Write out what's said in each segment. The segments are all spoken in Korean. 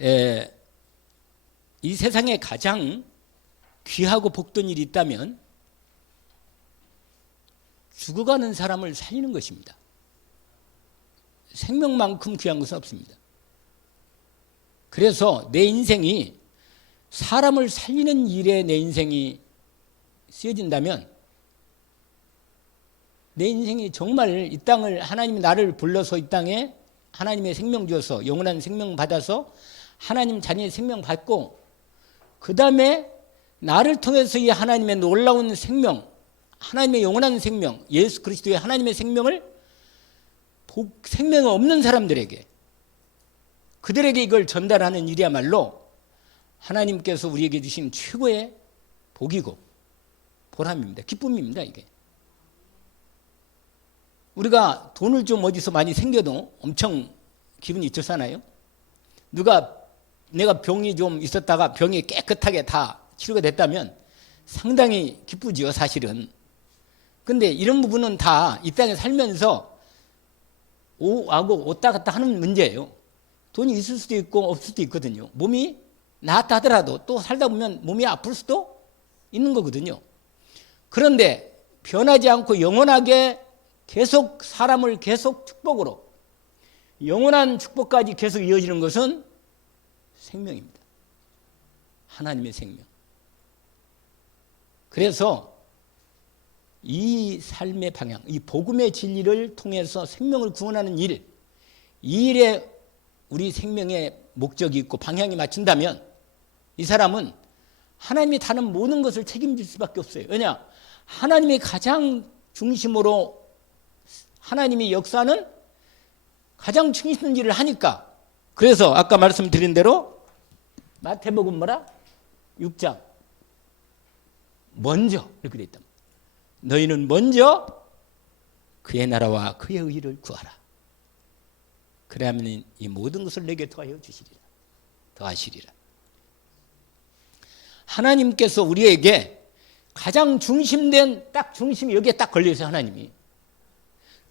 에, 이 세상에 가장 귀하고 복된 일이 있다면 죽어가는 사람을 살리는 것입니다. 생명만큼 귀한 것은 없습니다. 그래서 내 인생이 사람을 살리는 일에 내 인생이 쓰여진다면 내 인생이 정말 이 땅을 하나님이 나를 불러서 이 땅에 하나님의 생명 주어서 영원한 생명 받아서 하나님 자녀의 생명 받고 그 다음에 나를 통해서 이 하나님의 놀라운 생명, 하나님의 영원한 생명, 예수 그리스도의 하나님의 생명을 생명 없는 사람들에게, 그들에게 이걸 전달하는 일이야말로 하나님께서 우리에게 주신 최고의 복이고 보람입니다. 기쁨입니다. 이게 우리가 돈을 좀 어디서 많이 생겨도 엄청 기분이 좋잖아요. 내가 병이 좀 있었다가 병이 깨끗하게 다 치료가 됐다면 상당히 기쁘지요, 사실은. 근데 이런 부분은 다 이 땅에 살면서 오하고 왔다 갔다 하는 문제예요. 돈이 있을 수도 있고 없을 수도 있거든요. 몸이 나았다 하더라도 또 살다 보면 몸이 아플 수도 있는 거거든요. 그런데 변하지 않고 영원하게 계속 사람을 계속 축복으로 영원한 축복까지 계속 이어지는 것은 생명입니다. 하나님의 생명. 그래서 이 삶의 방향, 이 복음의 진리를 통해서 생명을 구원하는 일, 이 일에 우리 생명의 목적이 있고 방향이 맞춘다면 이 사람은 하나님이 다른 모든 것을 책임질 수밖에 없어요. 왜냐? 하나님이 가장 중심으로 하나님이 역사는 가장 중심 일을 하니까. 그래서 아까 말씀드린 대로 마태복음 뭐라? 6장 먼저 이렇게 돼 있다. 너희는 먼저 그의 나라와 그의 의를 구하라. 그래야만 이 모든 것을 내게 더하여 주시리라. 더하시리라. 하나님께서 우리에게 가장 중심된 딱 중심이 여기에 딱 걸려 있어요. 하나님이.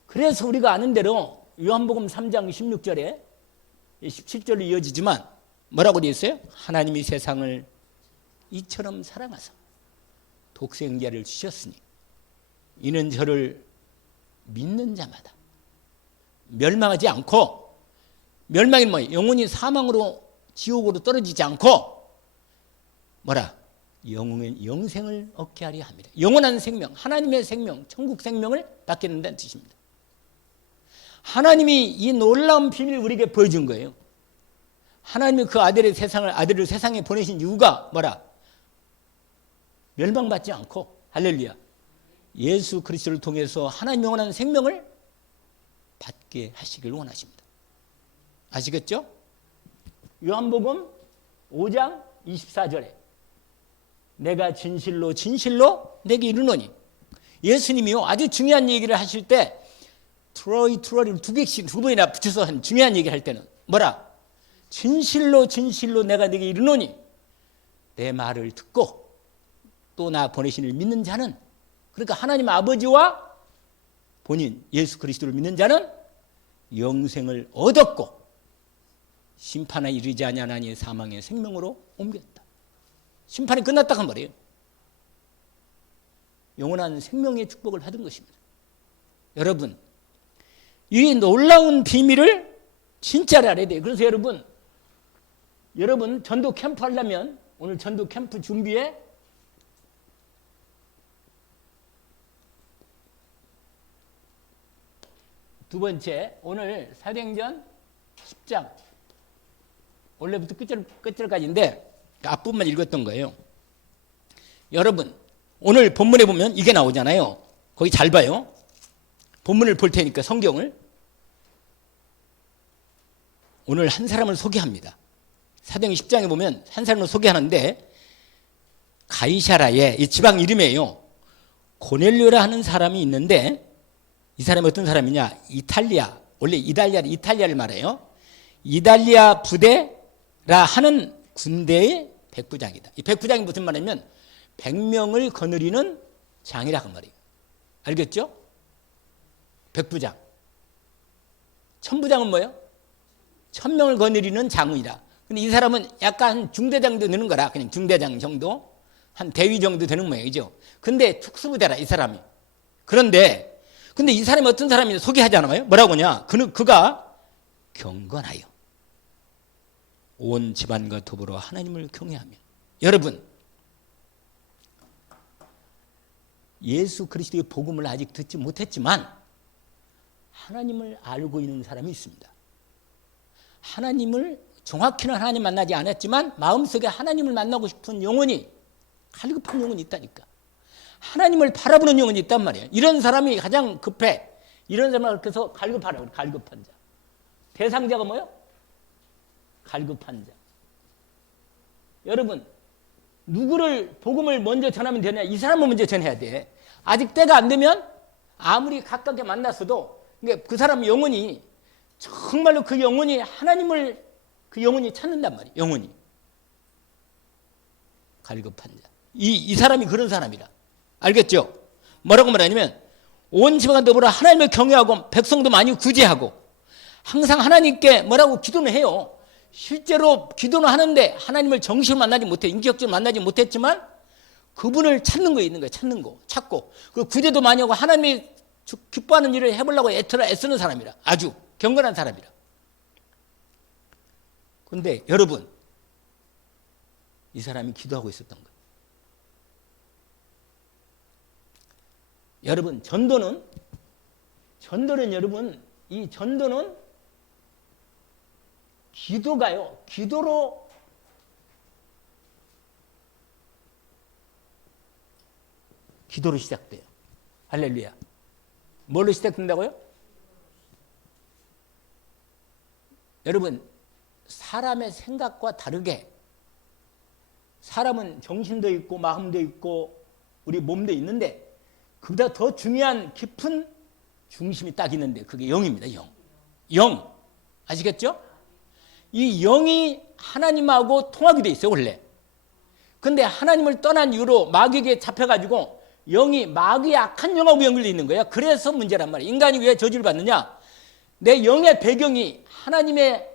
그래서 우리가 아는 대로 요한복음 3장 16절에 17절로 이어지지만 뭐라고 되어 있어요? 하나님이 세상을 이처럼 사랑하사 독생자를 주셨으니 이는 저를 믿는 자마다 멸망하지 않고, 멸망이 뭐예요? 영혼이 사망으로 지옥으로 떨어지지 않고 뭐라? 영생을 얻게 하려 합니다. 영원한 생명, 하나님의 생명, 천국 생명을 받게 된다는 뜻입니다. 하나님이 이 놀라운 비밀을 우리에게 보여준 거예요. 하나님이 그 아들을 세상에 보내신 이유가 뭐라? 멸망받지 않고, 할렐루야, 예수 그리스도를 통해서 하나님 영원한 생명을 받게 하시길 원하십니다. 아시겠죠? 요한복음 5장 24절에 내가 진실로 진실로 내게 이르노니, 예수님이요 아주 중요한 얘기를 하실 때 트로이를 두 번이나 붙여서 한 중요한 얘기를 할 때는 뭐라? 진실로 진실로 내가 네게 이르노니 내 말을 듣고 또 나 보내신 이를 믿는 자는, 그러니까 하나님 아버지와 본인 예수 그리스도를 믿는 자는 영생을 얻었고 심판에 이르지 아니하나니 사망의 생명으로 옮겼다. 심판이 끝났다 한 말이에요. 영원한 생명의 축복을 받은 것입니다. 여러분, 이 놀라운 비밀을 진짜로 알아야 돼요. 그래서 여러분 전도 캠프 하려면 오늘 전도 캠프 준비에 두 번째, 오늘 사도행전 10장 원래부터 끝절까지인데 앞부분만 읽었던 거예요. 여러분, 오늘 본문에 보면 이게 나오잖아요. 거기 잘 봐요. 본문을 볼 테니까 성경을. 오늘 한 사람을 소개합니다. 사도행전 10장에 보면 한 사람을 소개하는데 가이사라의 이 지방 이름이에요. 고넬료라 하는 사람이 있는데 이 사람이 어떤 사람이냐? 이탈리아, 원래 이탈리아를 말해요. 이탈리아 부대라 하는 군대의 백부장이다. 이 백부장이 무슨 말이냐면 100명을 거느리는 장이라고 말이에요. 알겠죠? 백부장. 천부장은 뭐예요? 1000명을 거느리는 장군이다. 근데 이 사람은 약간 중대장도 되는 거라. 그냥 중대장 정도, 한 대위 정도 되는 모양이죠. 근데 특수부대라 이 사람이. 근데 이 사람이 어떤 사람이냐 소개하지 않아요? 뭐라고 하냐? 그가 경건하여 온 집안과 더불어 하나님을 경외하며. 여러분, 예수 그리스도의 복음을 아직 듣지 못했지만 하나님을 알고 있는 사람이 있습니다. 하나님을 정확히는 하나님 만나지 않았지만 마음속에 하나님을 만나고 싶은 영혼이, 갈급한 영혼이 있다니까. 하나님을 바라보는 영혼이 있단 말이에요. 이런 사람이 가장 급해. 이런 사람을 그래서 갈급하라고. 갈급한 자. 대상자가 뭐예요? 갈급한 자. 여러분, 누구를 복음을 먼저 전하면 되냐? 이 사람을 먼저 전해야 돼. 아직 때가 안 되면 아무리 가깝게 만났어도 그 사람 영혼이 정말로 그 영혼이 하나님을 그 영혼이 찾는단 말이에요. 영혼이. 갈급한 자. 이 사람이 그런 사람이라. 알겠죠? 뭐라고 말하냐면 온 집안과 더불어 하나님을 경외하고 백성도 많이 구제하고 항상 하나님께 뭐라고 기도는 해요. 실제로 기도는 하는데 하나님을 정식으로 만나지 못해, 인격적으로 만나지 못했지만 그분을 찾는 거에 있는 거예요. 찾는 거, 찾고 그 구제도 많이 하고 하나님이 기뻐하는 일을 해보려고 애쓰는 사람이라. 아주 경건한 사람이라. 그런데 여러분, 이 사람이 기도하고 있었던 거예요. 여러분, 전도는 여러분, 이 전도는 기도가요. 기도로 시작돼요. 할렐루야. 뭘로 시작된다고요? 여러분, 사람의 생각과 다르게 사람은 정신도 있고 마음도 있고 우리 몸도 있는데 그보다 더 중요한 깊은 중심이 딱 있는데 그게 영입니다. 영. 아시겠죠? 이 영이 하나님하고 통하게 돼 있어요, 원래. 근데 하나님을 떠난 이후로 마귀에게 잡혀가지고 영이 마귀의 악한 영하고 연결되어 있는 거예요. 그래서 문제란 말이에요. 인간이 왜 저주를 받느냐? 내 영의 배경이 하나님의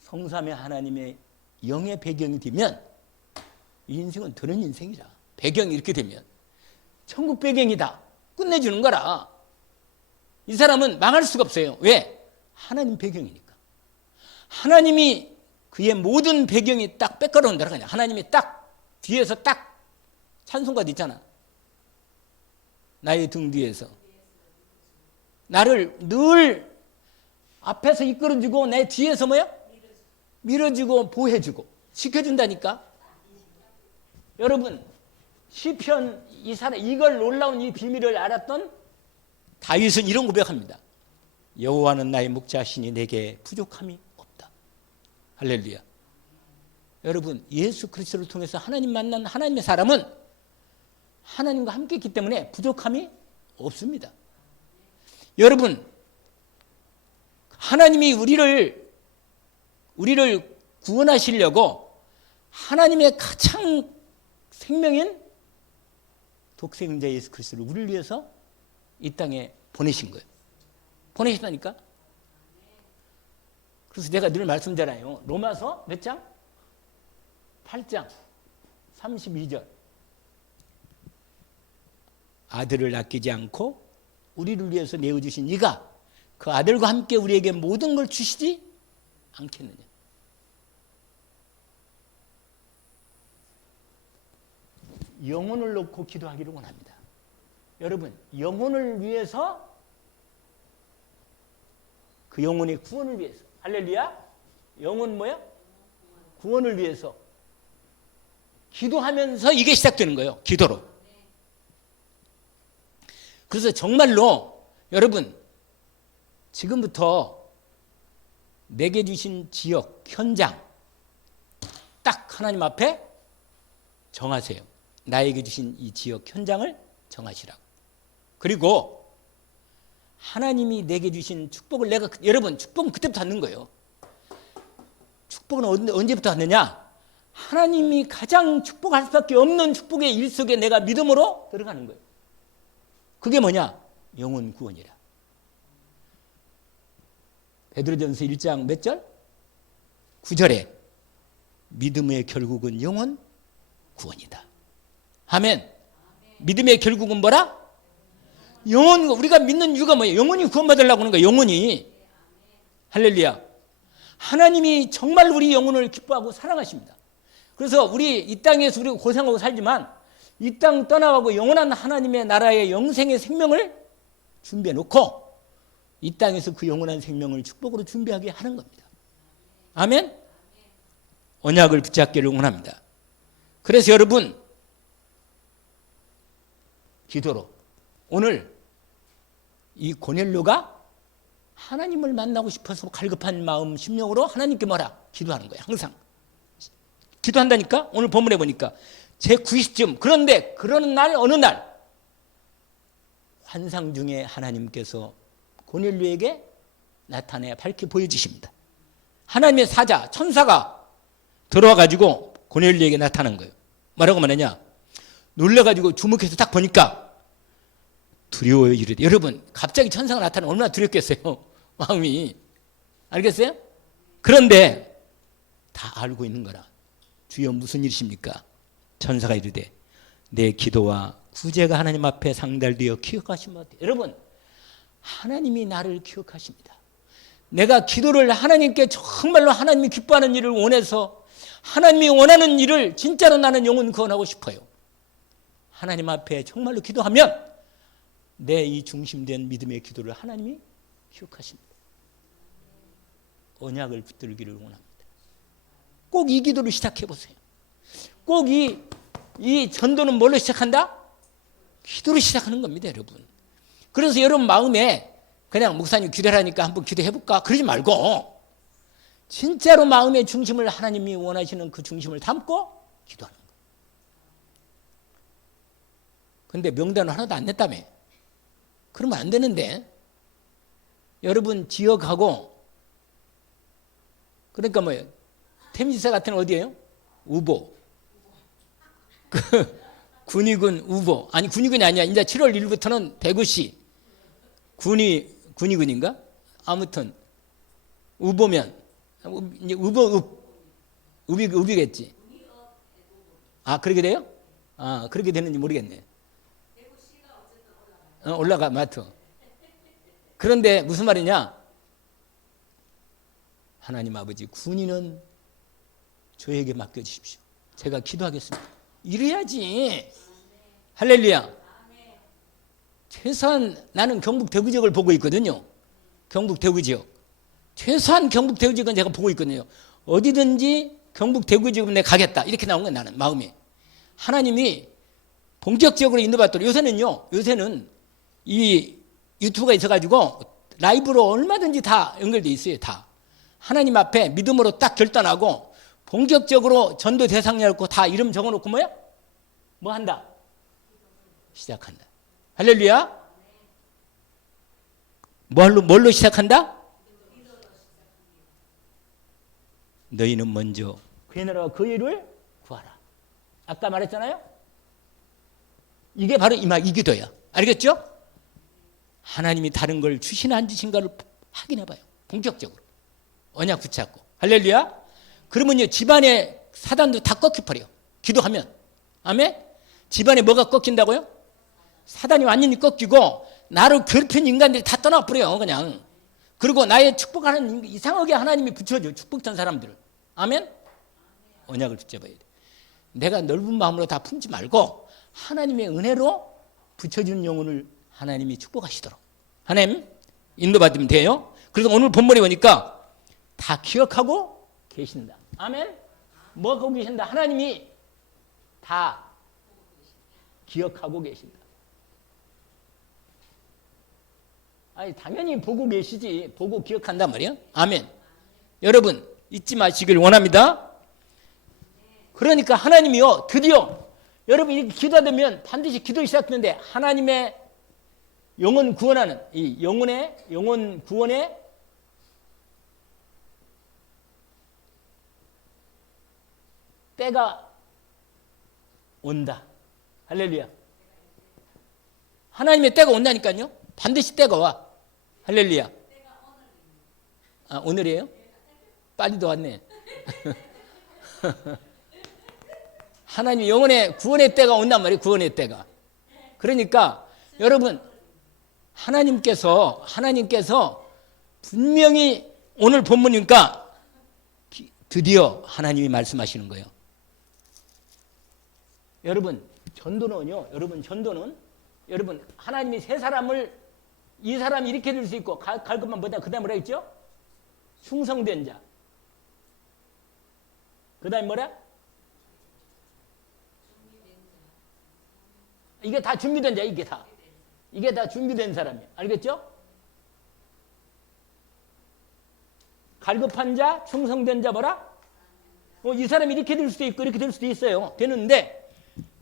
성삼의 하나님의 영의 배경이 되면 이 인생은 더러운 인생이라. 배경이 이렇게 되면 천국 배경이다. 끝내주는 거라. 이 사람은 망할 수가 없어요. 왜? 하나님 배경이니까. 하나님이 그의 모든 배경이 딱 뺏겨온다라 그냥. 하나님이 딱 뒤에서 딱 찬송가도 있잖아. 나의 등 뒤에서 나를 늘 앞에서 이끌어주고 내 뒤에서 뭐야? 밀어주고 보호해주고 지켜준다니까. 여러분, 시편 이걸 놀라운 이 비밀을 알았던 다윗은 이런 고백합니다. 여호와는 나의 목자시니 내게 부족함이 없다. 할렐루야. 여러분, 예수 그리스도를 통해서 하나님 만난 하나님의 사람은 하나님과 함께 있기 때문에 부족함이 없습니다. 여러분, 하나님이 우리를 구원하시려고 하나님의 가장 생명인 독생자 예수 그리스도를 우리를 위해서 이 땅에 보내신 거예요. 보내셨다니까. 그래서 내가 늘 말씀드려요. 로마서 몇 장? 8장 32절. 아들을 아끼지 않고 우리를 위해서 내어주신 이가 그 아들과 함께 우리에게 모든 걸 주시지 않겠느냐. 영혼을 놓고 기도하기를 원합니다. 여러분, 영혼을 위해서, 그 영혼의 구원을 위해서. 할렐루야. 영혼 뭐야? 구원을 위해서 기도하면서 이게 시작되는 거예요. 기도로. 그래서 정말로 여러분, 지금부터 내게 주신 지역, 현장 딱 하나님 앞에 정하세요. 나에게 주신 이 지역, 현장을 정하시라고. 그리고 하나님이 내게 주신 축복을 여러분, 축복은 그때부터 받는 거예요. 축복은 언제부터 받느냐? 하나님이 가장 축복할 수밖에 없는 축복의 일 속에 내가 믿음으로 들어가는 거예요. 그게 뭐냐? 영혼 구원이라. 베드로전서 1장 몇 절? 9절에 믿음의 결국은 영혼 구원이다. 아멘. 믿음의 결국은 뭐라? 영혼. 우리가 믿는 이유가 뭐예요? 영혼이 구원받으려고 하는 거예요. 영혼이. 할렐루야. 하나님이 정말 우리 영혼을 기뻐하고 사랑하십니다. 그래서 우리 이 땅에서 우리가 고생하고 살지만 이 땅 떠나가고 영원한 하나님의 나라의 영생의 생명을 준비해 놓고 이 땅에서 그 영원한 생명을 축복으로 준비하게 하는 겁니다. 아멘. 언약을 붙잡기를 원합니다. 그래서 여러분 기도로 오늘 이 고넬료가 하나님을 만나고 싶어서 갈급한 마음 심령으로 하나님께 뭐라? 기도하는 거예요. 항상 기도한다니까. 오늘 본문에 보니까 제90쯤 그런데 그러는 날 어느 날 환상 중에 하나님께서 고넬료에게 나타내 밝히 보여주십니다. 하나님의 사자 천사가 들어와가지고 고넬료에게 나타난 거예요. 뭐라고 말하냐? 놀라가지고 주목해서 딱 보니까 두려워요 이르되. 여러분 갑자기 천사가 나타나면 얼마나 두렵겠어요. 마음이. 알겠어요? 그런데 다 알고 있는 거라. 주여 무슨 일이십니까? 천사가 이르되 내 기도와 구제가 하나님 앞에 상달되어 기억하시면 어때요? 여러분 하나님이 나를 기억하십니다. 내가 기도를 하나님께 정말로 하나님이 기뻐하는 일을 원해서 하나님이 원하는 일을 진짜로 나는 영혼 구원하고 싶어요. 하나님 앞에 정말로 기도하면 내 이 중심된 믿음의 기도를 하나님이 기억하십니다. 언약을 붙들기를 원합니다. 꼭 이 기도를 시작해 보세요. 꼭 이 전도는 뭘로 시작한다? 기도로 시작하는 겁니다, 여러분. 그래서 여러분 마음에 그냥 목사님 기도하니까 한번 기도해 볼까? 그러지 말고 진짜로 마음의 중심을 하나님이 원하시는 그 중심을 담고 기도하는 거예요. 근데 명단을 하나도 안 냈다며. 그러면 안 되는데. 여러분 지역하고 그러니까 뭐예요? 태민지사 같은 어디예요? 우보. 그 군위군 우보. 아니 군위군이 아니야. 이제 7월 1일부터는 대구시 군위군인가? 아무튼 우보면 이제 읍이겠지. 아 그렇게 돼요? 아 그렇게 되는지 모르겠네. 올라가 마트. 그런데 무슨 말이냐? 하나님 아버지 군인은 저에게 맡겨주십시오. 제가 기도하겠습니다. 이래야지. 할렐루야. 최소한 나는 경북 대구 지역을 보고 있거든요. 경북 대구 지역. 최소한 경북 대구 지역은 제가 보고 있거든요. 어디든지 경북 대구 지역은 내가 가겠다. 이렇게 나온 거예요. 나는 마음이. 하나님이 본격적으로 인도받도록. 요새는 이 유튜브가 있어가지고 라이브로 얼마든지 다 연결돼 있어요. 다. 하나님 앞에 믿음으로 딱 결단하고 본격적으로 전도 대상이라고 다 이름 적어놓고 뭐야? 뭐 한다? 시작한다. 할렐루야. 뭘로 시작한다? 너희는 먼저 그의 나라와 그 일을 구하라. 아까 말했잖아요. 이게 바로 이 기도야. 알겠죠? 하나님이 다른 걸 주시나 안 주신가를 확인해봐요. 본격적으로. 언약 붙잡고. 할렐루야. 그러면요 집안의 사단도 다 꺾여버려. 기도하면. 아멘. 집안에 뭐가 꺾인다고요? 사단이 완전히 꺾이고 나를 괴롭힌 인간들이 다 떠나버려요. 그냥. 그리고 나의 축복하는 이상하게 하나님이 붙여줘. 축복한 사람들을. 아멘. 언약을 붙잡아야 돼. 내가 넓은 마음으로 다 품지 말고 하나님의 은혜로 붙여준 영혼을 하나님이 축복하시도록 하나님 인도받으면 돼요. 그래서 오늘 본문에 보니까 다 기억하고 계신다. 아멘. 뭐 하고 계신다? 하나님이 다 기억하고 계신다. 아니 당연히 보고 계시지. 보고 기억한단 말이야. 아멘. 여러분 잊지 마시길 원합니다. 그러니까 하나님이요 드디어 여러분 이렇게 기도하면 반드시 기도 시작하는데 하나님의 영혼 구원하는 이 영혼 구원의 때가 온다. 할렐루야. 하나님의 때가 온다니까요. 반드시 때가 와. 할렐루야. 아, 오늘이에요? 빨리도 왔네. 하나님 영혼의 구원의 때가 온단 말이에요. 구원의 때가. 그러니까 여러분 하나님께서 분명히 오늘 본문이니까 드디어 하나님이 말씀하시는 거예요. 여러분 전도는요. 여러분 하나님이 세 사람을 이 사람이 이렇게 될 수 있고 갈 것만 보다 그 다음에 뭐라 했죠? 충성된 자. 그 다음에 뭐라? 이게 다 준비된 자. 이게 다 준비된 사람이에요. 알겠죠? 갈급한 자, 충성된 자 뭐라? 이 사람이 이렇게 될 수도 있고 이렇게 될 수도 있어요. 되는데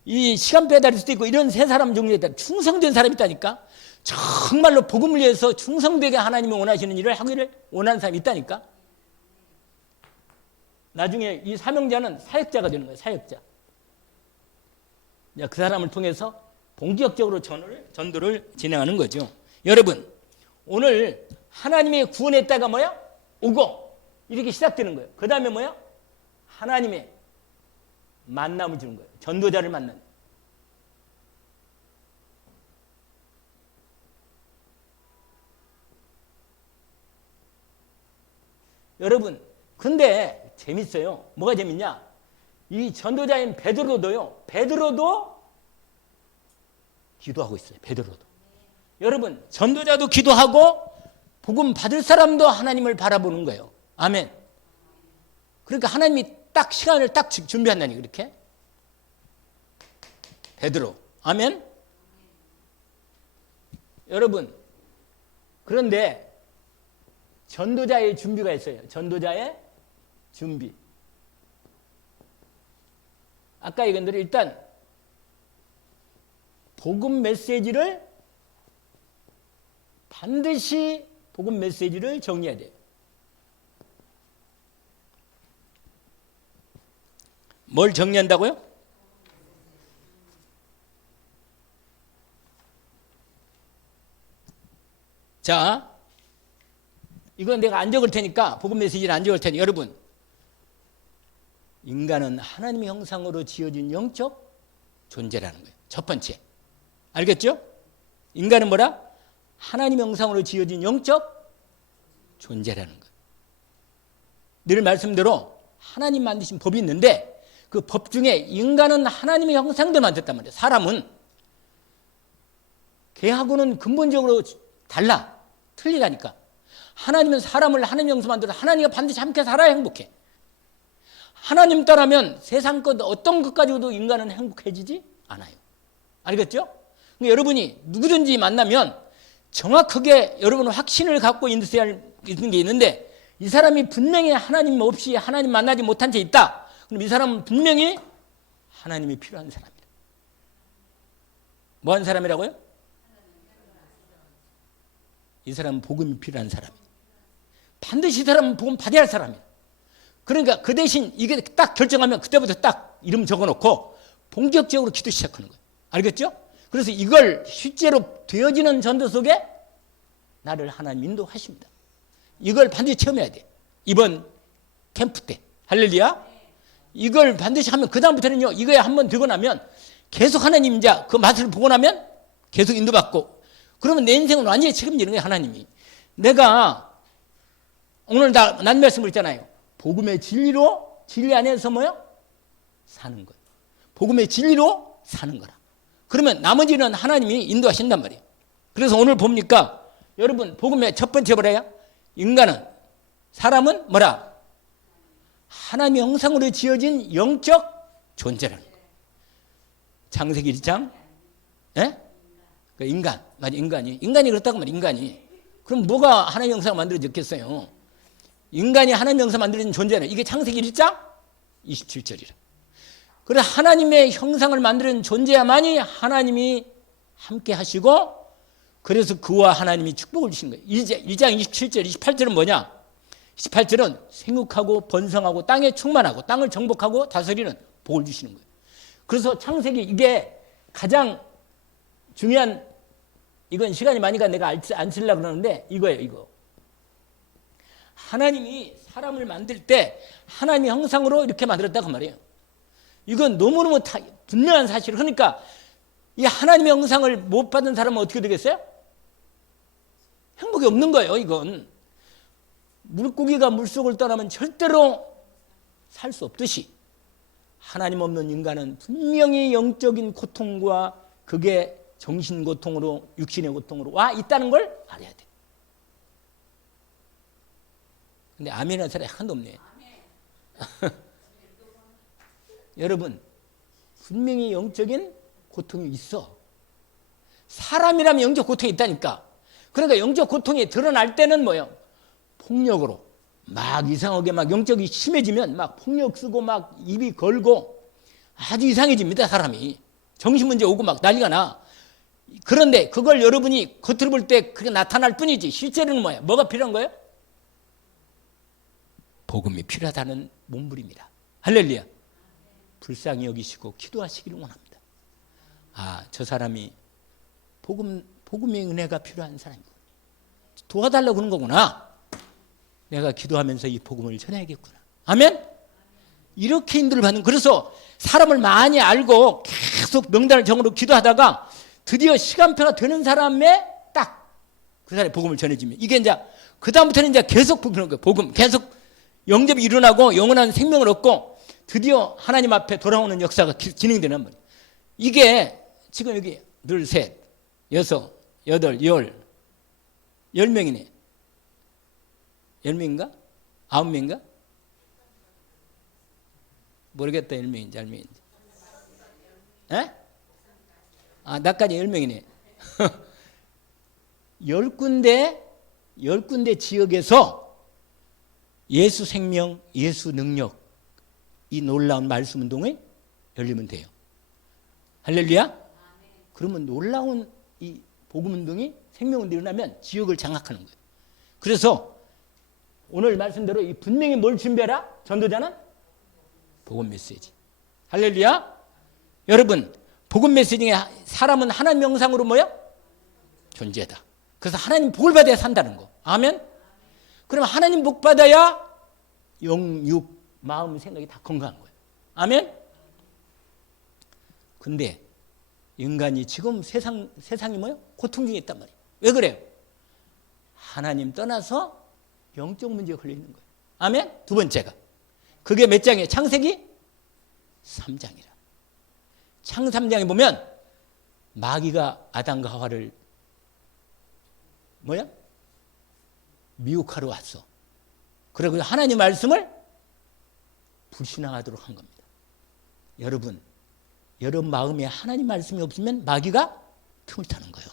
이 시간 배달일 수도 있고 이런 세 사람 종류에 따라 충성된 사람이 있다니까. 정말로 복음을 위해서 충성되게 하나님이 원하시는 일을 하기를 원하는 사람이 있다니까. 나중에 이 사명자는 사역자가 되는 거예요. 사역자. 그 사람을 통해서 본격적으로 전도를 진행하는 거죠. 여러분 오늘 하나님의 구원의 때가 뭐야? 오고 이렇게 시작되는 거예요. 그 다음에 뭐야? 하나님의 만남을 주는 거예요. 전도자를 만나는. 여러분 근데 재밌어요. 뭐가 재밌냐? 이 전도자인 베드로도 기도하고 있어요. 베드로도. 여러분 전도자도 기도하고 복음 받을 사람도 하나님을 바라보는 거예요. 아멘. 그러니까 하나님이 딱 시간을 딱 준비한다니 그렇게. 베드로. 아멘. 여러분 그런데 전도자의 준비가 있어요. 전도자의 준비. 아까 얘기한 대로 일단 복음 메시지를 반드시 복음 메시지를 정리해야 돼요. 뭘 정리한다고요? 자, 이건 내가 안 적을 테니까 복음 메시지는 안 적을 테니 여러분 인간은 하나님의 형상으로 지어진 영적 존재라는 거예요. 첫 번째. 알겠죠? 인간은 뭐라? 하나님의 형상으로 지어진 영적 존재라는 거예요. 늘 말씀대로 하나님 만드신 법이 있는데 그 법 중에 인간은 하나님의 형상대로 만들었단 말이에요. 사람은 걔하고는 근본적으로 달라. 틀리다니까. 하나님은 사람을 하나님의 형상으로 만들어서 하나님과 반드시 함께 살아야 행복해. 하나님 따라면 세상 것 어떤 것 가지고도 인간은 행복해지지 않아요. 알겠죠? 그러니까 여러분이 누구든지 만나면 정확하게 여러분 확신을 갖고 있어야 있는 게 있는데 이 사람이 분명히 하나님 없이 하나님 만나지 못한 채 있다. 그럼 이 사람은 분명히 하나님이 필요한 사람이다. 뭐 하는 사람이라고요? 이 사람은 복음이 필요한 사람이다. 반드시 이 사람은 복음 받아야 할 사람이다. 그러니까 그 대신 이게 딱 결정하면 그때부터 딱 이름 적어놓고 본격적으로 기도 시작하는 거예요. 알겠죠? 그래서 이걸 실제로 되어지는 전도 속에 나를 하나님 인도하십니다. 이걸 반드시 체험해야 돼. 이번 캠프 때. 할렐루야. 이걸 반드시 하면 그 다음부터는요. 이거에 한번 들고 나면 계속 하나님 이제 그 맛을 보고 나면 계속 인도받고 그러면 내 인생은 완전히 책임지는 거예요. 하나님이. 내가 오늘 난 말씀을 했잖아요. 복음의 진리로 진리 안에서 뭐요? 사는 거예요. 복음의 진리로 사는 거라. 그러면 나머지는 하나님이 인도하신단 말이에요. 그래서 오늘 봅니까? 여러분 복음의 첫 번째 뭐래요? 인간은 사람은 뭐라? 하나님의 형상으로 지어진 영적 존재라는 거예요. 창세기 1장 예? 그 인간 맞아 인간이 그렇다고 말이야. 인간이 그럼 뭐가 하나님의 형상으로 만들어졌겠어요? 인간이 하나님의 형상으로 만들어진 존재는 이게 창세기 1장 27절이라. 그래서 하나님의 형상을 만드는 존재야만이 하나님이 함께 하시고 그래서 그와 하나님이 축복을 주신 거예요. 1장 27절, 28절은 뭐냐? 28절은 생육하고 번성하고 땅에 충만하고 땅을 정복하고 다스리는 복을 주시는 거예요. 그래서 창세기 이게 가장 중요한 이건 시간이 많으니까 내가 안 쓰려고 그러는데 이거예요. 이거. 하나님이 사람을 만들 때 하나님의 형상으로 이렇게 만들었다고 말이에요. 이건 너무너무 분명한 사실. 그러니까 이 하나님의 형상을 못 받은 사람은 어떻게 되겠어요? 행복이 없는 거예요. 이건 물고기가 물속을 떠나면 절대로 살 수 없듯이 하나님 없는 인간은 분명히 영적인 고통과 그게 정신 고통으로 육신의 고통으로 와 있다는 걸 알아야 돼. 근데 아멘이라는 사람이 하나도 없네. 여러분, 분명히 영적인 고통이 있어. 사람이라면 영적 고통이 있다니까. 그러니까 영적 고통이 드러날 때는 뭐예요? 폭력으로 막 이상하게 막 영적이 심해지면 막 폭력 쓰고 막 입이 걸고 아주 이상해집니다. 사람이 정신문제 오고 막 난리가 나. 그런데 그걸 여러분이 겉으로 볼 때 그게 나타날 뿐이지 실제로는 뭐예요? 뭐가 필요한 거예요? 복음이 필요하다는 몸부림이다. 할렐루야. 불쌍히 여기시고 기도하시기를 원합니다. 아, 저 사람이 복음의 은혜가 필요한 사람이구나. 도와달라고 그런 거구나. 내가 기도하면서 이 복음을 전해야겠구나. 아멘? 이렇게 인도를 받는. 그래서 사람을 많이 알고 계속 명단을 정으로 기도하다가 드디어 시간표가 되는 사람의 딱 그 사람의 복음을 전해주면 이게 이제 그다음부터는 이제 계속 부르는 거예요. 복음 계속 영접이 일어나고 영원한 생명을 얻고 드디어 하나님 앞에 돌아오는 역사가 진행되는 거예요. 이게 지금 여기 둘, 셋, 여섯, 여덟, 열 명이네. 10명인가? 9명인가? 모르겠다. 10명인지 9명인지. 에? 아, 나까지 10명이네. 10군데 지역에서 예수 생명, 예수 능력, 이 놀라운 말씀 운동이 열리면 돼요. 할렐루야? 그러면 놀라운 이 복음 운동이 생명 운동이 일어나면 지역을 장악하는 거예요. 그래서 오늘 말씀대로 이 분명히 뭘 준비해라? 전도자는 복음 메시지. 할렐루야. 여러분, 복음 메시지 중에 사람은 하나님 형상으로 뭐야? 존재다. 그래서 하나님 복을 받아야 산다는 거. 아멘. 그럼 하나님 복 받아야 영, 육, 마음, 생각이 다 건강한 거예요. 아멘. 근데 인간이 지금 세상이 뭐예요? 고통 중에 있단 말이에요. 왜 그래요? 하나님 떠나서 영적 문제에 걸려 있는 거예요. 아멘. 두 번째가 그게 몇 장이에요? 창세기 3장이라. 창 3장에 보면 마귀가 아담과 하와를 뭐야? 미혹하러 왔어. 그리고 하나님 말씀을 불신앙하도록 한 겁니다. 여러분 마음에 하나님 말씀이 없으면 마귀가 틈을 타는 거예요.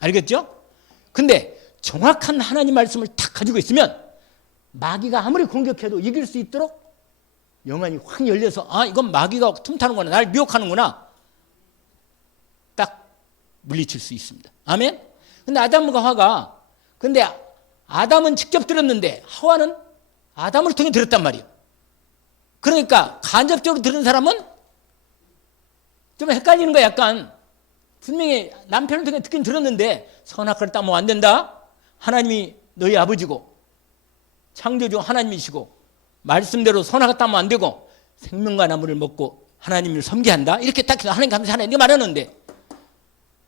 알겠죠? 근데 정확한 하나님 말씀을 딱 가지고 있으면 마귀가 아무리 공격해도 이길 수 있도록 영안이 확 열려서 아, 이건 마귀가 틈타는구나. 날 미혹하는구나. 딱 물리칠 수 있습니다. 아멘? 근데 아담과 하와가 근데 아담은 직접 들었는데 하와는 아담을 통해 들었단 말이에요. 그러니까 간접적으로 들은 사람은 좀 헷갈리는 거야. 약간 분명히 남편을 통해 듣긴 들었는데 선악과를 따면 안 된다. 하나님이 너희 아버지고 창조주 하나님이시고 말씀대로 선악과 따면 안 되고 생명과 나무를 먹고 하나님을 섬기한다. 이렇게 딱 하나님 감사하네. 이렇게 말하는데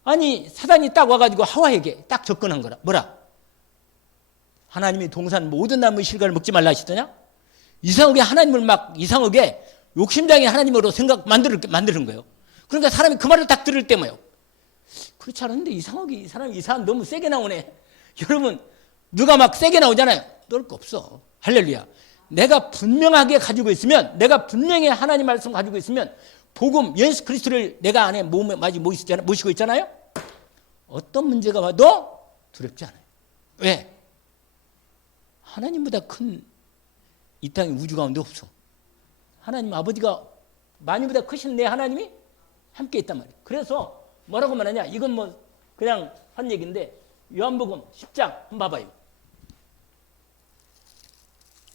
아니 사단이 딱 와가지고 하와에게 딱 접근한 거라. 뭐라? 하나님이 동산 모든 나무의 실과를 먹지 말라 하시더냐? 이상하게 하나님을 막 이상하게 욕심장애 하나님으로 만드는 거예요. 그러니까 사람이 그 말을 딱 들을 때 뭐예요? 그렇지 않은데 이상하게 이 사람이 이상 너무 세게 나오네. 여러분 누가 막 세게 나오잖아요. 넣을 거 없어. 할렐루야. 내가 분명하게 가지고 있으면 내가 분명히 하나님 말씀 가지고 있으면 복음 예수 그리스도를 내가 안에 몸에 모시고 있잖아요. 어떤 문제가 와도 두렵지 않아요. 왜? 하나님보다 큰 이 땅의 우주 가운데 없어. 하나님 아버지가 만유보다 크신 내 하나님이 함께 있단 말이에요. 그래서 뭐라고 말하냐? 이건 뭐 그냥 한 얘기인데 요한복음 10장 한번 봐봐요.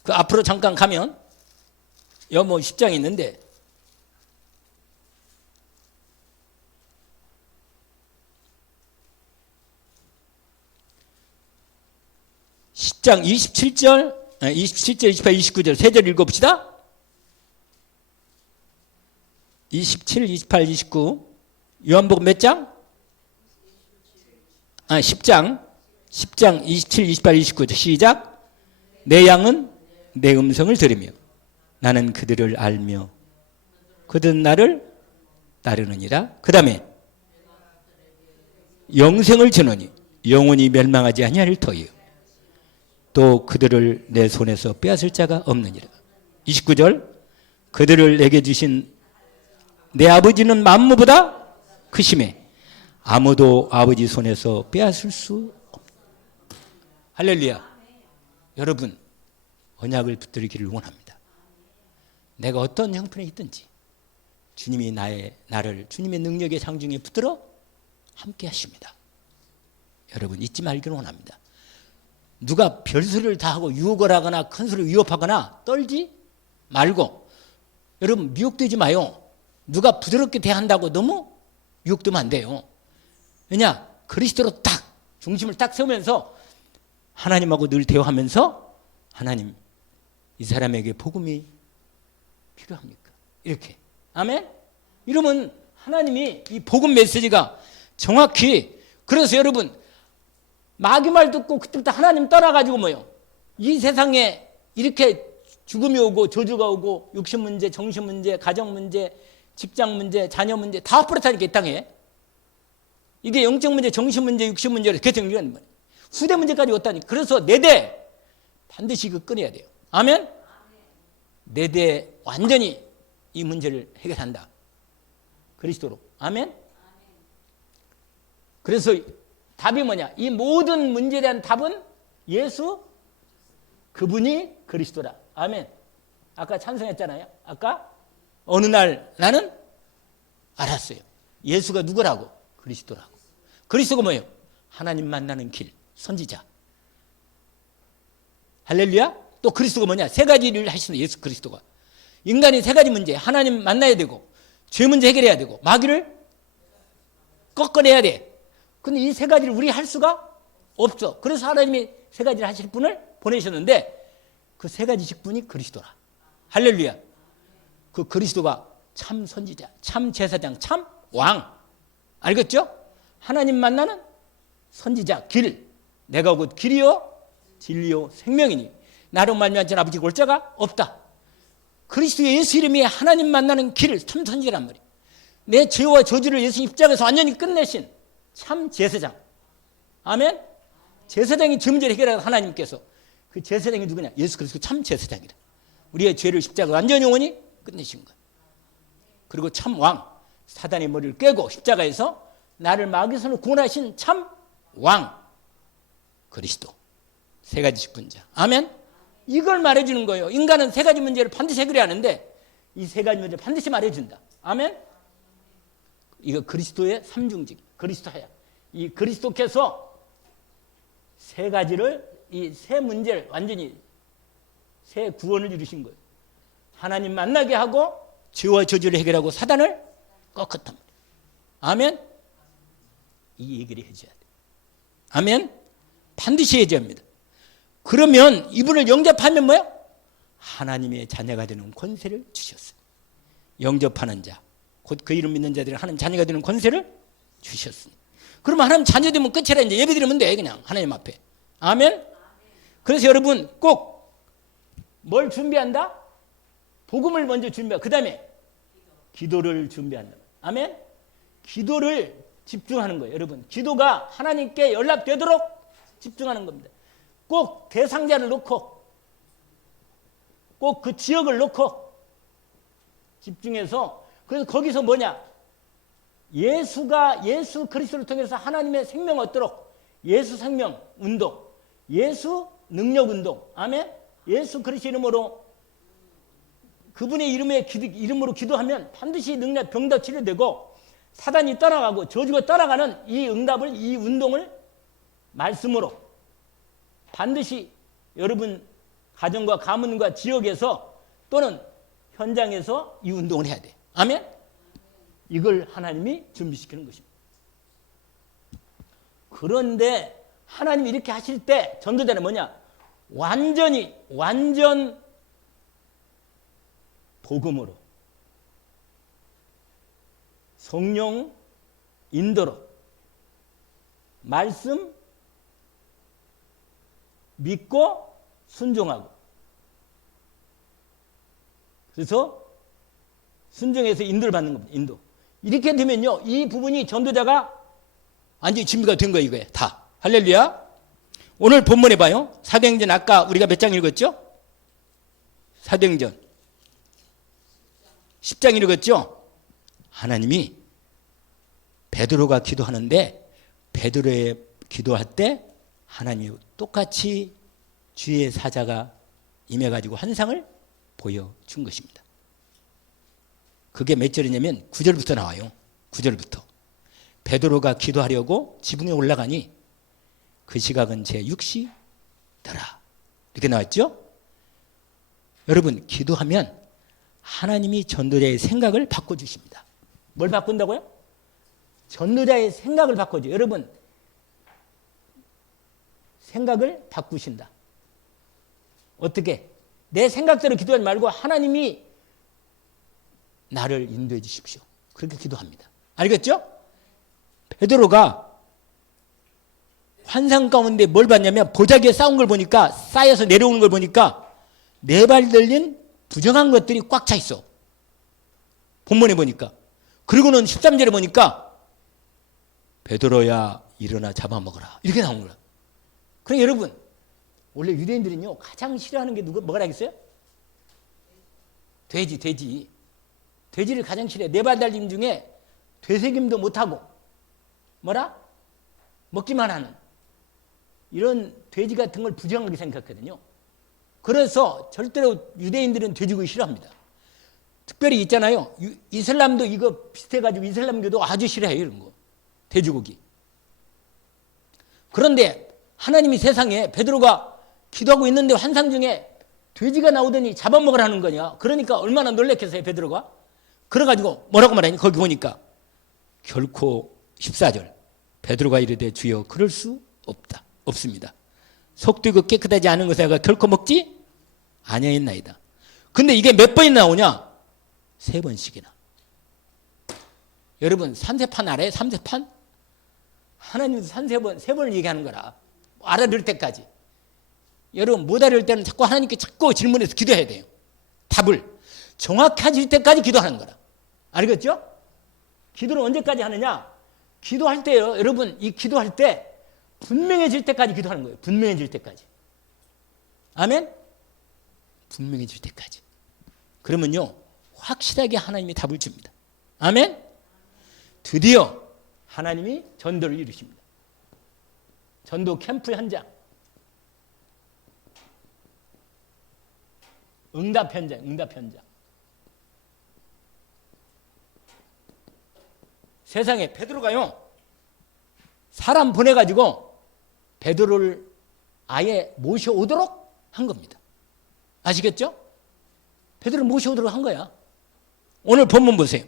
그 앞으로 잠깐 가면 뭐 10장이 있는데 (10장) 27절 27절, 28, 29절 세 절 읽어봅시다. 27, 28, 29 요한복음 몇 장? 10장 27, 28, 29절 시작. 내 양은 내 음성을 들으며 나는 그들을 알며 그들은 나를 따르느니라. 그 다음에 영생을 주노니 영원히 멸망하지 아니할 터이요 또 그들을 내 손에서 빼앗을 자가 없느니라. 29절 그들을 내게 주신 내 아버지는 만무보다 크심에 아무도 아버지 손에서 빼앗을 수 없다. 할렐루야. 여러분 언약을 붙들기를 원합니다. 내가 어떤 형편에 있든지 주님이 나를 주님의 능력의 상중에 붙들어 함께 하십니다. 여러분 잊지 말기를 원합니다. 누가 별소리를 다 하고 유혹을 하거나 큰 소리를 위협하거나 떨지 말고 여러분 미혹되지 마요. 누가 부드럽게 대한다고 너무 유혹되면 안 돼요. 왜냐? 그리스도로 딱 중심을 딱 세우면서 하나님하고 늘 대화하면서 하나님 이 사람에게 복음이 필요합니까? 이렇게 아멘? 이러면 하나님이 이 복음 메시지가 정확히 그래서 여러분 마귀 말 듣고 그때부터 하나님 떠나가지고 뭐요? 이 세상에 이렇게 죽음이 오고 저주가 오고 육신 문제, 정신 문제, 가정 문제, 직장 문제, 자녀 문제 다 엎어졌다니까 이 땅에. 이게 영적 문제, 정신 문제, 육신 문제로 계속 이런 후대 문제까지 왔다니. 그래서 네 대 반드시 이거 끊어야 돼요. 아멘? 네 대 완전히 이 문제를 해결한다. 그리스도로. 아멘? 그래서 답이 뭐냐? 이 모든 문제에 대한 답은 예수 그분이 그리스도라. 아멘. 아까 찬송했잖아요. 아까 어느 날 나는 알았어요. 예수가 누구라고? 그리스도라고. 그리스도가 뭐예요? 하나님 만나는 길, 선지자. 할렐루야. 또 그리스도가 뭐냐? 세 가지 일을 하시는 예수 그리스도가. 인간이 세 가지 문제. 하나님 만나야 되고 죄 문제 해결해야 되고 마귀를 꺾어내야 돼. 근데 이 세 가지를 우리 할 수가 없어. 그래서 하나님이 세 가지를 하실 분을 보내셨는데 그 세 가지 직분이 그리스도라. 할렐루야. 그 그리스도가 참 선지자, 참 제사장, 참 왕. 알겠죠? 하나님 만나는 선지자, 길. 내가 곧 길이요 진리요 생명이니 나로 말미암지 아버지가 올 자가 없다. 그리스도 예수 이름이 하나님 만나는 길, 참 선지자란 말이에요. 내 죄와 저주를 예수 입장에서 완전히 끝내신 참 제사장. 아멘? 제사장이 죄 문제를 해결하는 하나님께서 그 제사장이 누구냐? 예수 그리스도 참 제사장이다. 우리의 죄를 십자가 완전히 영원히 끝내신 거예요. 그리고 참 왕. 사단의 머리를 꿰고 십자가에서 나를 마귀 손으로 구원하신 참 왕. 그리스도. 세 가지 직분자. 아멘? 이걸 말해주는 거예요. 인간은 세 가지 문제를 반드시 해결해야 하는데 이 세 가지 문제를 반드시 말해준다. 아멘? 이거 그리스도의 삼중직. 그리스도야. 이 그리스도께서 세 가지를 이 세 문제를 완전히 세 구원을 이루신 거예요. 하나님 만나게 하고 죄와 저주를 해결하고 사단을 꺾었단 말이에요. 아멘? 이 얘기를 해줘야 돼요. 아멘? 반드시 해줘야 합니다. 그러면 이분을 영접하면 뭐예요? 하나님의 자녀가 되는 권세를 주셨어요. 영접하는 자, 곧 그 이름 믿는 자들이 하나님 자녀가 되는 권세를 주셨으니. 그러면 하나님 자녀 되면 끝이라 이제 예배 드리면 돼 그냥 하나님 앞에. 아멘? 그래서 여러분 꼭 뭘 준비한다? 복음을 먼저 준비하고 그 다음에 기도를 준비한다. 아멘? 기도를 집중하는 거예요. 여러분 기도가 하나님께 연락되도록 집중하는 겁니다. 꼭 대상자를 놓고 꼭 그 지역을 놓고 집중해서 그래서 거기서 뭐냐? 예수 그리스도를 통해서 하나님의 생명 얻도록 예수 생명 운동, 예수 능력 운동. 아멘? 예수 그리스도 이름으로 그분의 이름으로 기도하면 반드시 능력 병도 치료되고 사단이 떠나가고 저주가 떠나가는 이 응답을 이 운동을 말씀으로 반드시 여러분 가정과 가문과 지역에서 또는 현장에서 이 운동을 해야 돼. 아멘? 이걸 하나님이 준비시키는 것입니다. 그런데 하나님이 이렇게 하실 때 전도자는 뭐냐? 완전 복음으로 성령 인도로 말씀 믿고 순종하고, 그래서 순종해서 인도를 받는 겁니다. 인도. 이렇게 되면요, 이 부분이 전도자가 완전히 준비가 된 거예요. 이거예요. 다. 할렐루야. 오늘 본문에 봐요. 사도행전 아까 우리가 몇 장 읽었죠? 사도행전 10장 읽었죠? 하나님이 베드로가 기도하는데 베드로의 기도할 때 하나님이 똑같이 주의 사자가 임해가지고 환상을 보여준 것입니다. 그게 몇 절이냐면 9절부터 나와요. 9절부터. 베드로가 기도하려고 지붕에 올라가니 그 시각은 제6시더라. 이렇게 나왔죠? 여러분, 기도하면 하나님이 전도자의 생각을 바꿔주십니다. 뭘 바꾼다고요? 전도자의 생각을 바꿔줘요. 여러분, 생각을 바꾸신다. 어떻게? 내 생각대로 기도하지 말고 하나님이 나를 인도해 주십시오. 그렇게 기도합니다. 알겠죠? 베드로가 환상 가운데 뭘 봤냐면 보자기에 쌓은 걸 보니까, 쌓여서 내려오는 걸 보니까 네 발 들린 부정한 것들이 꽉 차 있어. 본문에 보니까. 그리고는 13절에 보니까 베드로야 일어나 잡아먹어라. 이렇게 나온 거야. 그럼 여러분, 원래 유대인들은요 가장 싫어하는 게 뭐가 알겠어요? 돼지. 돼지를 가장 싫어해. 네 발 달림 중에 되새김도 못하고 먹기만 하는 이런 돼지 같은 걸 부정하게 생각하거든요. 그래서 절대로 유대인들은 돼지고기 싫어합니다. 특별히 있잖아요. 이슬람도 이거 비슷해가지고 이슬람교도 아주 싫어해요. 이런 거. 돼지고기. 그런데 하나님이 세상에 베드로가 기도하고 있는데 환상 중에 돼지가 나오더니 잡아먹으라는 거냐. 그러니까 얼마나 놀랬겠어요, 베드로가. 그래가지고 뭐라고 말하니? 거기 보니까 결코 14절 베드로가 이르되 주여 그럴 수 없습니다. 속되고 깨끗하지 않은 것을 내가 결코 먹지 아니하였나이다. 근데 이게 몇 번이나 나오냐? 3번씩이나. 여러분, 산세판 알아요? 산세판? 하나님도 세 번을 얘기하는 거라. 알아들 때까지. 여러분, 못 알아들 때는 자꾸 하나님께 자꾸 질문해서 기도해야 돼요. 답을 정확해질 때까지 기도하는 거라. 알겠죠? 기도를 언제까지 하느냐? 기도할 때요, 여러분, 이 기도할 때 분명해질 때까지 기도하는 거예요. 분명해질 때까지. 아멘? 분명해질 때까지. 그러면요, 확실하게 하나님이 답을 줍니다. 아멘? 드디어 하나님이 전도를 이루십니다. 전도 캠프 현장. 응답 현장. 세상에 베드로가요, 사람 보내가지고 베드로를 아예 모셔오도록 한 겁니다. 아시겠죠? 베드로를 모셔오도록 한 거야. 오늘 본문 보세요.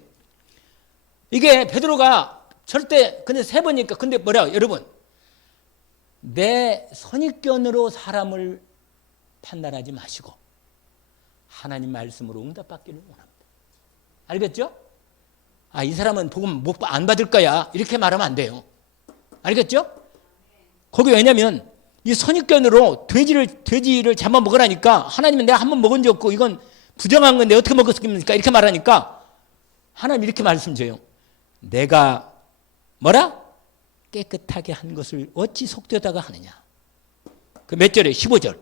이게 베드로가 절대 근데 3번이니까 근데 뭐라 여러분, 내 선입견으로 사람을 판단하지 마시고 하나님 말씀으로 응답받기를 원합니다. 알겠죠? 이 사람은 복음 안 받을 거야 이렇게 말하면 안 돼요. 알겠죠? 거기 왜냐면 이 선입견으로 돼지를 잡아먹으라니까 하나님은 내가 한번 먹은 적 없고 이건 부정한 건데 어떻게 먹었습니까? 이렇게 말하니까 하나님 이렇게 말씀줘요. 내가 깨끗하게 한 것을 어찌 속되다가 하느냐. 그 몇 절에 15절.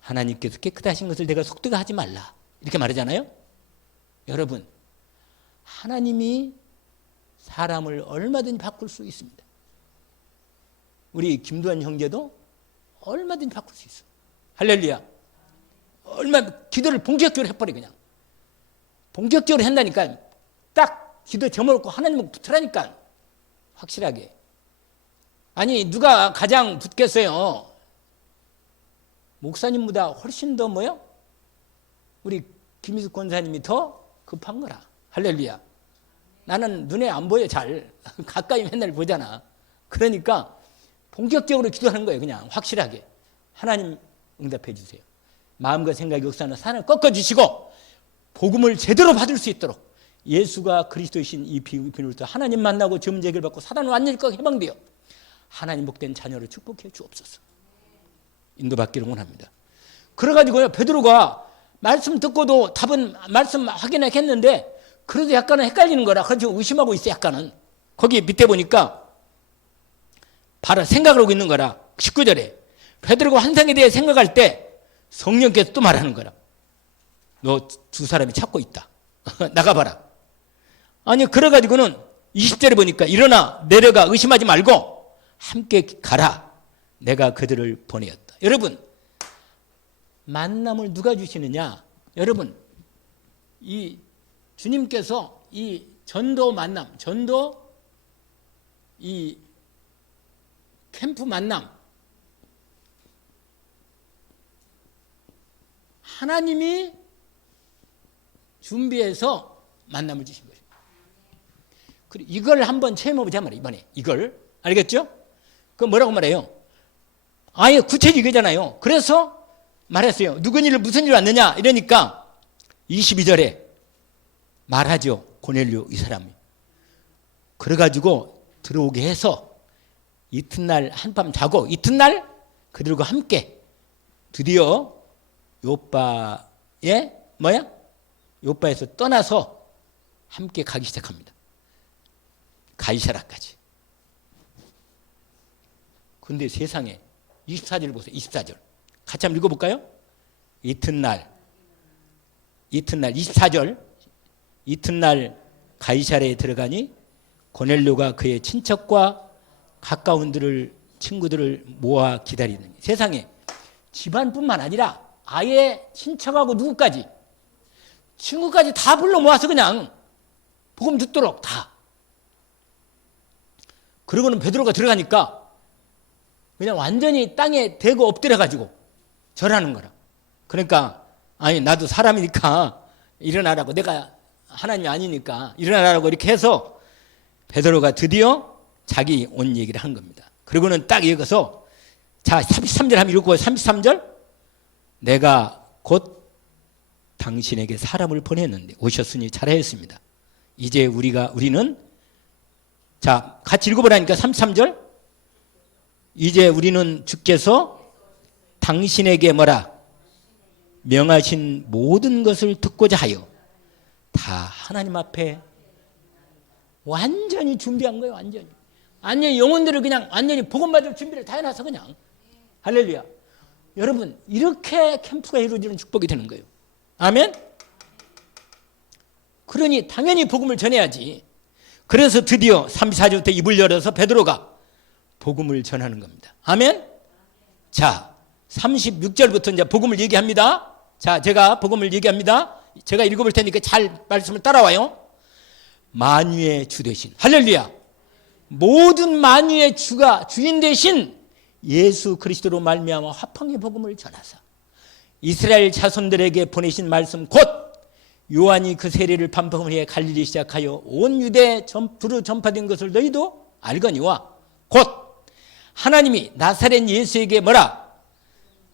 하나님께서 깨끗하신 것을 내가 속되가 하지 말라. 이렇게 말하잖아요. 여러분, 하나님이 사람을 얼마든지 바꿀 수 있습니다. 우리 김두한 형제도 얼마든지 바꿀 수 있어요. 할렐루야. 기도를 본격적으로 해버려 그냥. 본격적으로 한다니까 딱 기도 저물고 하나님을 붙으라니까 확실하게. 아니 누가 가장 붙겠어요? 목사님보다 훨씬 더 우리 김희숙 권사님이 더 급한 거라. 할렐루야. 나는 눈에 안 보여 잘. 가까이 맨날 보잖아. 그러니까 본격적으로 기도하는 거예요. 그냥 확실하게. 하나님 응답해 주세요. 마음과 생각이 역사하는 산을 꺾어주시고 복음을 제대로 받을 수 있도록 예수가 그리스도이신 이 비밀부터 하나님 만나고 죄문제 해결받고 사단은 완전히 해방되어 하나님 복된 자녀를 축복해 주옵소서. 인도받기를 원합니다. 그래가지고요, 베드로가 말씀 듣고도 답은 말씀 확인했는데 그래도 약간은 헷갈리는 거라 그래서 의심하고 있어요. 약간은 거기 밑에 보니까 바로 생각을 하고 있는 거라. 19절에 베드로가 환상에 대해 생각할 때 성령께서 또 말하는 거라. 너 두 사람이 찾고 있다. 나가봐라. 아니 그래가지고는 20절에 보니까 일어나 내려가 의심하지 말고 함께 가라. 내가 그들을 보내었다. 여러분 만남을 누가 주시느냐? 여러분 이 주님께서 이 전도 만남, 전도 이 캠프 만남 하나님이 준비해서 만남을 주신 것입니다. 그리고 이걸 한번 체험해보자 말이에요. 이번에 이걸 알겠죠? 그 뭐라고 말해요? 아예 구체적이잖아요. 그래서 말했어요. 누군 일을 무슨 일을 왔느냐 이러니까 22절에 말하죠. 고넬료 이 사람이. 그래가지고 들어오게 해서 이튿날 한밤 자고 이튿날 그들과 함께 드디어 요빠에 요빠에서 떠나서 함께 가기 시작합니다. 가이사라까지. 근데 세상에 24절 보세요. 24절. 같이 한번 읽어볼까요? 이튿날 24절 이튿날 가이사라에 들어가니 고넬료가 그의 친척과 가까운 친구들을 모아 기다리는 세상에 집안뿐만 아니라 아예 친척하고 누구까지 친구까지 다 불러 모아서 그냥 복음 듣도록 다. 그러고는 베드로가 들어가니까 그냥 완전히 땅에 대고 엎드려가지고 절하는 거라. 그러니까 아니 나도 사람이니까 일어나라고 내가 하나님이 아니니까 일어나라고 이렇게 해서 베드로가 드디어 자기 온 얘기를 한 겁니다. 그리고는 딱 읽어서 자 33절 한번 읽고 33절 내가 곧 당신에게 사람을 보냈는데 오셨으니 잘하였습니다. 이제 우리는 자 같이 읽어보라니까 33절 이제 우리는 주께서 당신에게 명하신 모든 것을 듣고자 하여 다 하나님 앞에 완전히 준비한 거예요. 완전히 영혼들을 그냥 완전히 복음받을 준비를 다 해놔서 그냥 할렐루야. 여러분 이렇게 캠프가 이루어지는 축복이 되는 거예요. 아멘. 그러니 당연히 복음을 전해야지. 그래서 드디어 34절부터 입을 열어서 베드로가 복음을 전하는 겁니다. 아멘. 자 36절부터 이제 복음을 얘기합니다. 자 제가 복음을 얘기합니다. 제가 읽어볼 테니까 잘 말씀을 따라와요. 만유의 주 되신 할렐루야. 모든 만유의 주인 되신 예수 그리스도로 말미암아 화평의 복음을 전하사 이스라엘 자손들에게 보내신 말씀 곧 요한이 그 세례를 반복하여 갈릴리 시작하여 온 유대에 두루 전파된 것을 너희도 알거니와 곧 하나님이 나사렛 예수에게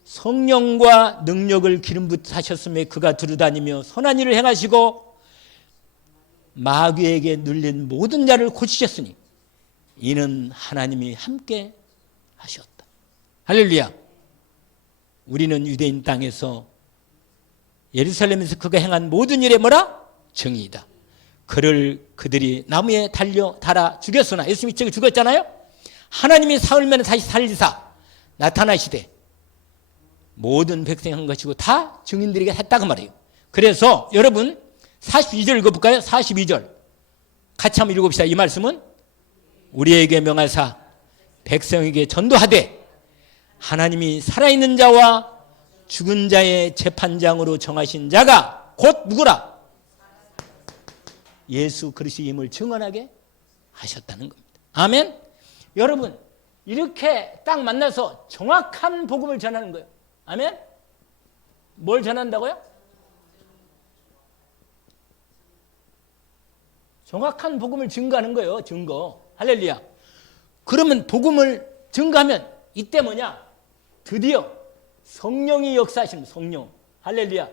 성령과 능력을 기름 붓으셨음에 그가 두루다니며 선한 일을 행하시고 마귀에게 눌린 모든 자를 고치셨으니 이는 하나님이 함께 하셨다. 할렐루야. 우리는 유대인 땅에서 예루살렘에서 그가 행한 모든 일에 정의이다. 그들이 나무에 달아 죽였으나 예수님이 죽였잖아요. 하나님이 사흘만에 다시 살리사 나타나시되 모든 백성이 한 것이고 다 증인들에게 했다고 말해요. 그래서 여러분 42절 읽어볼까요? 42절 같이 한번 읽어봅시다. 이 말씀은 우리에게 명하사 백성에게 전도하되 하나님이 살아있는 자와 죽은 자의 재판장으로 정하신 자가 곧 누구라? 예수 그리스도임을 증언하게 하셨다는 겁니다. 아멘. 여러분 이렇게 딱 만나서 정확한 복음을 전하는 거예요. 아멘. 뭘 전한다고요? 정확한 복음을 증거하는 거예요. 증거. 할렐루야. 그러면 복음을 증거하면 이때 드디어 성령이 역사하시는 성령. 할렐루야.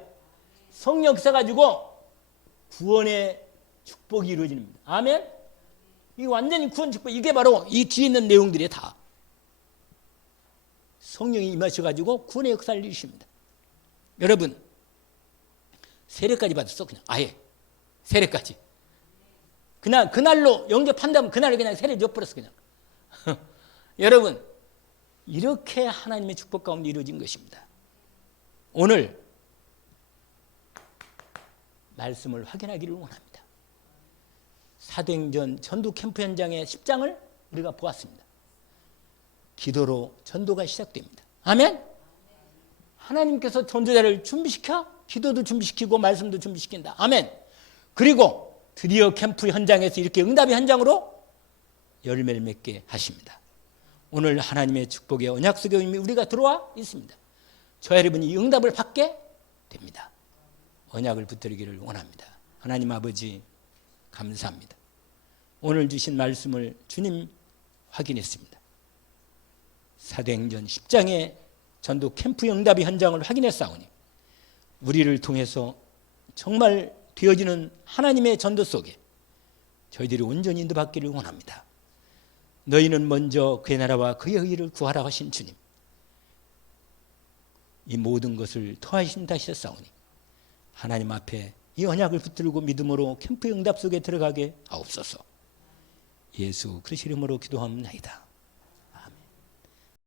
성령 역사 가지고 구원의 축복이 이루어지는 겁니다. 아멘. 이 완전히 구원 축복. 이게 바로 이 뒤에 있는 내용들이 다 성령이 임하셔가지고 구원의 역사를 이루십니다. 여러분 세례까지 받았어. 그냥 아예 세례까지. 그냥 그날로 영접한다면 그날 그냥 세례 줘버렸어 그냥. 여러분 이렇게 하나님의 축복 가운데 이루어진 것입니다. 오늘 말씀을 확인하기를 원합니다. 사도행전 전도 캠프 현장의 10장을 우리가 보았습니다. 기도로 전도가 시작됩니다. 아멘. 하나님께서 전도자를 준비시켜 기도도 준비시키고 말씀도 준비시킨다. 아멘. 그리고 드디어 캠프 현장에서 이렇게 응답의 현장으로 열매를 맺게 하십니다. 오늘 하나님의 축복의 언약 속에 이미 우리가 들어와 있습니다. 저 여러분이 이 응답을 받게 됩니다. 언약을 붙들기를 원합니다. 하나님 아버지 감사합니다. 오늘 주신 말씀을 주님 확인했습니다. 사도행전 10장의 전도 캠프 응답의 현장을 확인했사오니 우리를 통해서 정말 되어지는 하나님의 전도 속에 저희들이 온전히 인도받기를 원합니다. 너희는 먼저 그의 나라와 그의 의를 구하라 하신 주님, 이 모든 것을 더하신다 하셨사오니 하나님 앞에 이 언약을 붙들고 믿음으로 캠프 응답 속에 들어가게 하옵소서. 예수 그리스도 이름으로 기도합나이다.